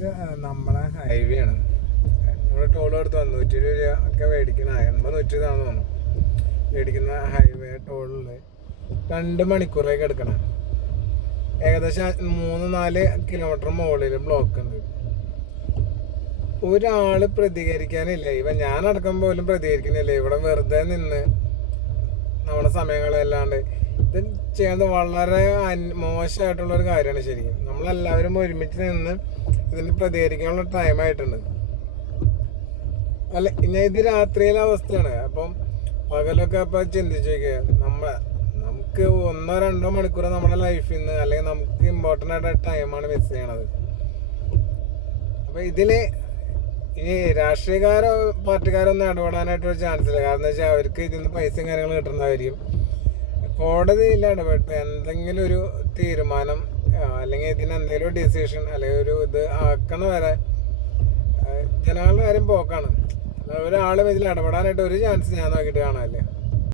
ഇത് നമ്മളെ ഹൈവേ ആണ്. നമ്മുടെ ടോൾ നൂറ്റി ഇരുപത് രൂപ ഒക്കെ മേടിക്കുന്ന എൺപത് നൂറ്റി ഇരുപതാണെന്ന് തോന്നുന്നു. മേടിക്കുന്ന ഹൈവേ ടോളിൽ രണ്ട് മണിക്കൂറേക്ക് എടുക്കണം. ഏകദേശം മൂന്ന് നാല് കിലോമീറ്റർ മുകളിൽ ബ്ലോക്ക് ഉണ്ട്. ഒരാൾ പ്രതികരിക്കാനില്ല. ഇവ ഞാൻ അടക്കം പോലും പ്രതികരിക്കുന്നില്ല. ഇവിടെ വെറുതെ നിന്ന് നമ്മുടെ സമയങ്ങളല്ലാണ്ട് ഇത് ചെയ്യുന്നത് വളരെ മോശമായിട്ടുള്ള ഒരു കാര്യമാണ് ശരിക്കും. നമ്മളെല്ലാവരും ഒരുമിച്ച് നിന്ന് ഇതിന് പ്രതികരിക്കാനുള്ള ടൈം ആയിട്ടുണ്ട്. അല്ല ഞാൻ ഇത് രാത്രിയിലെ അവസ്ഥയാണ്. അപ്പം പകലൊക്കെ അപ്പൊ ചിന്തിച്ചു നോക്കിയ നമ്മളെ നമുക്ക് ഒന്നോ രണ്ടോ മണിക്കൂർ നമ്മുടെ ലൈഫിൽ നിന്ന് അല്ലെങ്കിൽ നമുക്ക് ഇമ്പോർട്ടന്റ് ആയിട്ട് ടൈമാണ് മിസ് ചെയ്യണത്. അപ്പൊ ഇതിൽ ഇനി രാഷ്ട്രീയക്കാരോ പാർട്ടിക്കാരോ ഒന്നും ഇടപെടാനായിട്ടൊരു ചാൻസ് ഇല്ല. കാരണം വെച്ചാൽ അവർക്ക് ഇതിൽ നിന്ന് പൈസയും കാര്യങ്ങളും കിട്ടുന്നതായിരിക്കും. കോടതിയിൽ ഇടപെട്ട് എന്തെങ്കിലും ഒരു തീരുമാനം അല്ലെങ്കിൽ ഇതിന് എന്തെങ്കിലും ഡിസിഷൻ അല്ലെങ്കിൽ ഒരു ഇത് ആക്കണ വരെ ജനങ്ങളുടെ കാര്യം പോക്കാണ്. ഒരാളും ഇതിൽ ഇടപെടാനായിട്ട് ഒരു ചാൻസ് ഞാൻ നോക്കിയിട്ട് കാണാനില്ല.